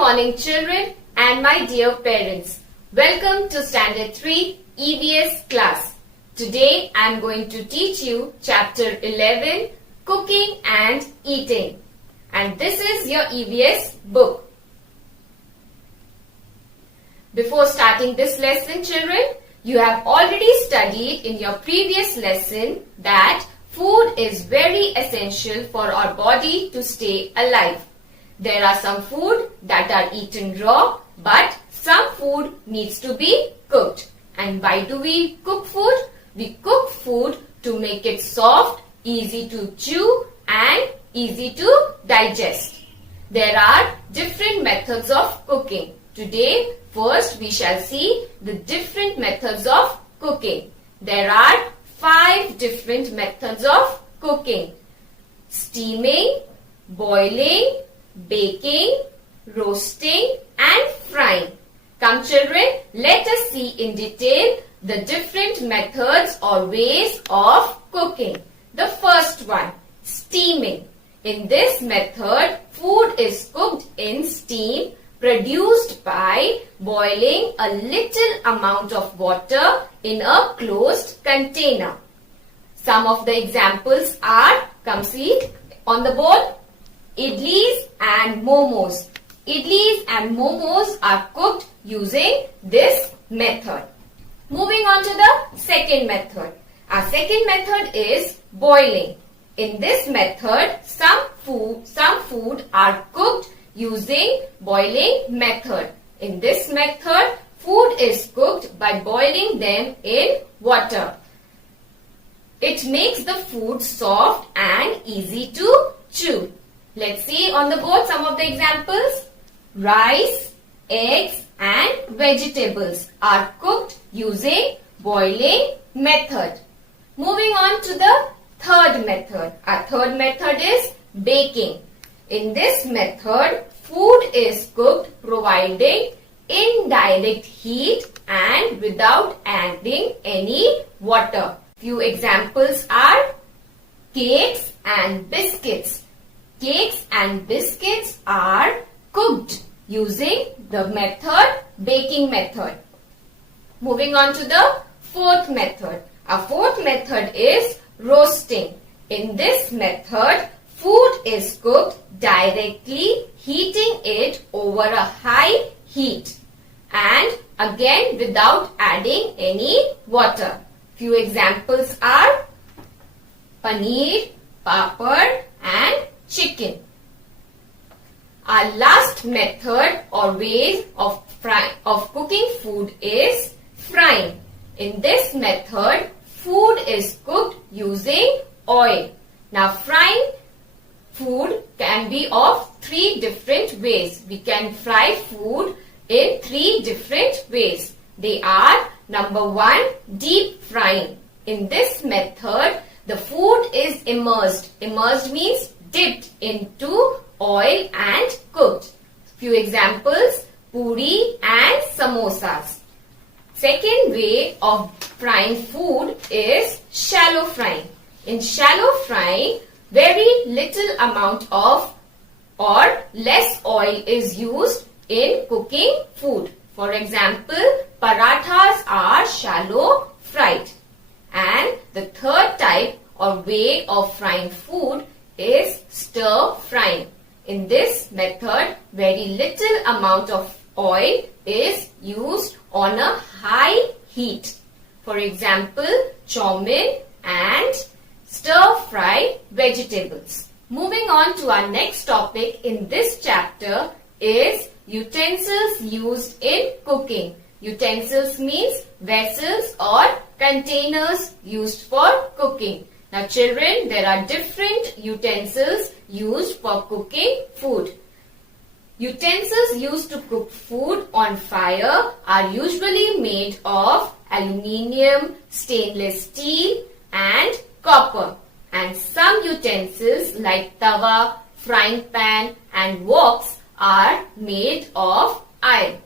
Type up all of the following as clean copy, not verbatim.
morning children and my dear parents. Welcome to Standard 3 EVS class. Today I am going to teach you chapter 11 Cooking and Eating. And this is your EVS book. Before starting this lesson children, you have already studied in your previous lesson that food is very essential for our body to stay alive. There are some food that are eaten raw, but some food needs to be cooked. And why do we cook food? We cook food to make it soft, easy to chew and easy to digest. There are different methods of cooking. Today, first we shall see the different methods of cooking. There are 5 different methods of cooking: steaming, boiling, baking, roasting and frying. Come children, let us see in detail the different methods or ways of cooking. The first one, steaming. In this method, food is cooked in steam produced by boiling a little amount of water in a closed container. Some of the examples are, come see on the board, idlis and momos. Idlis and momos are cooked using this method. Moving on to the second method. Our second method is boiling. In this method, some food are cooked using boiling method. In this method, food is cooked by boiling them in water. It makes the food soft and easy to chew. Let's see on the board some of the examples. Rice, eggs and vegetables are cooked using boiling method. Moving on to the third method. Our third method is baking. In this method, food is cooked providing indirect heat and without adding any water. Few examples are cakes and biscuits. Cakes and biscuits are cooked using the baking method. Moving on to the fourth method. Our fourth method is roasting. In this method, food is cooked directly, heating it over a high heat and again without adding any water. Few examples are paneer, papad and chicken. Our last method or way of cooking food is frying. In this method, food is cooked using oil. Now, frying food can be of 3 different ways. We can fry food in 3 different ways. They are: number 1, deep frying. In this method, the food is immersed. Immersed means dipped into oil and cooked. Few examples: puri and samosas. Second way of frying food is shallow frying. In shallow frying, very little amount of or less oil is used in cooking food. For example, parathas are shallow fried. And the third type or way of frying food is stir frying. In this method, very little amount of oil is used on a high heat. For example, chow mein and stir-fried vegetables. Moving on to our next topic in this chapter is utensils used in cooking. Utensils means vessels or containers used for cooking. Now children, there are different utensils used for cooking food. Utensils used to cook food on fire are usually made of aluminium, stainless steel and copper. And some utensils like tawa, frying pan and woks are made of iron.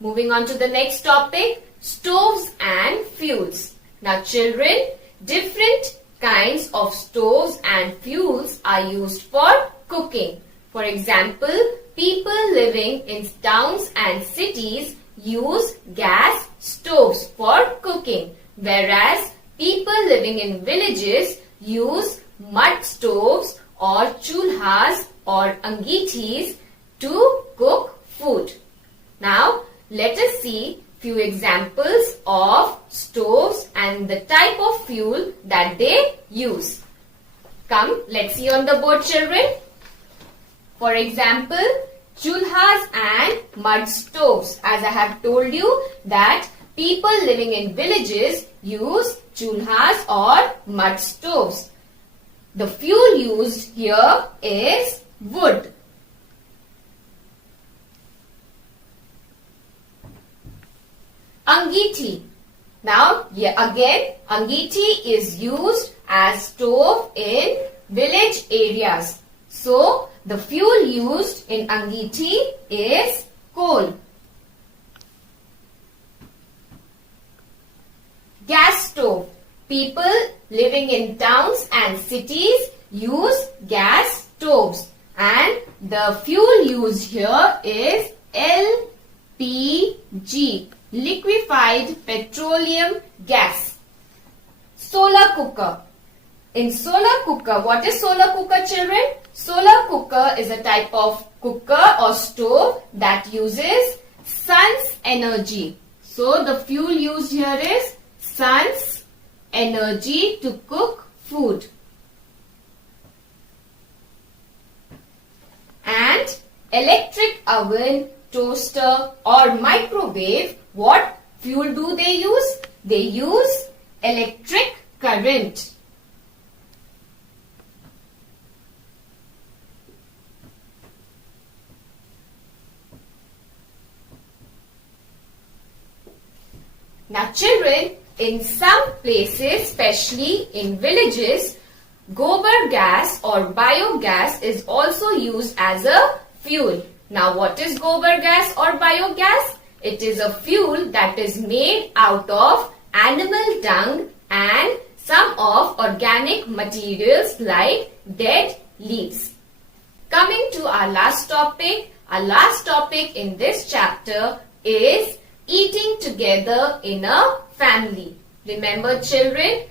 Moving on to the next topic, stoves and fuels. Now children, different kinds of stoves and fuels are used for cooking. For example, people live living in towns and cities use gas stoves for cooking, whereas people living in villages use mud stoves or chulhas or angitis to cook food. Now, let us see few examples of stoves and the type of fuel that they use. Come, let's see on the board, children. For example, chulhas and mud stoves. As I have told you that people living in villages use chulhas or mud stoves. The fuel used here is wood. Angiti. Now, again, angiti is used as stove in village areas. So, the fuel used in angiti is coal. Gas stove. People living in towns and cities use gas stoves. And the fuel used here is LPG. Liquefied petroleum gas. Solar cooker. In solar cooker, what is solar cooker, children? Solar cooker is a type of cooker or stove that uses sun's energy. So the fuel used here is sun's energy to cook food. And electric oven, toaster or microwave, what fuel do they use? They use electric current. Now children, in some places, especially in villages, gobar gas or biogas is also used as a fuel. Now what is gobar gas or biogas? It is a fuel that is made out of animal dung and some of organic materials like dead leaves. Coming to our last topic in this chapter is eating together in a family. Remember children,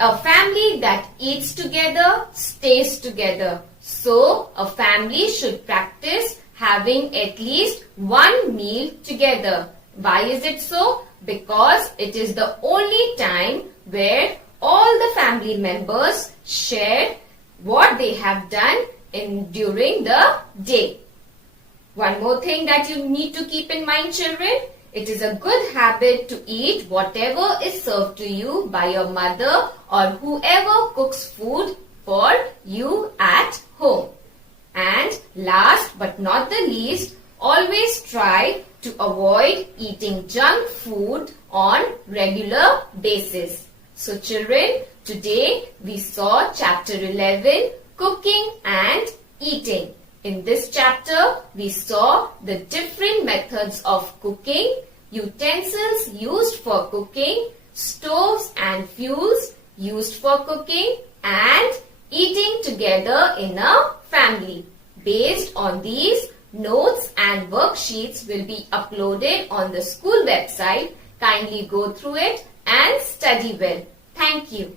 a family that eats together stays together. So a family should practice having at least one meal together. Why is it so? Because it is the only time where all the family members share what they have done during the day. One more thing that you need to keep in mind, children. It is a good habit to eat whatever is served to you by your mother or whoever cooks food for you at home. And last but not the least, always try to avoid eating junk food on regular basis. So children, today we saw chapter 11, cooking and eating. In this chapter, we saw the different methods of cooking, utensils used for cooking, stoves and fuels used for cooking, and eating together in a family. Based on these, notes and worksheets will be uploaded on the school website. Kindly go through it and study well. Thank you.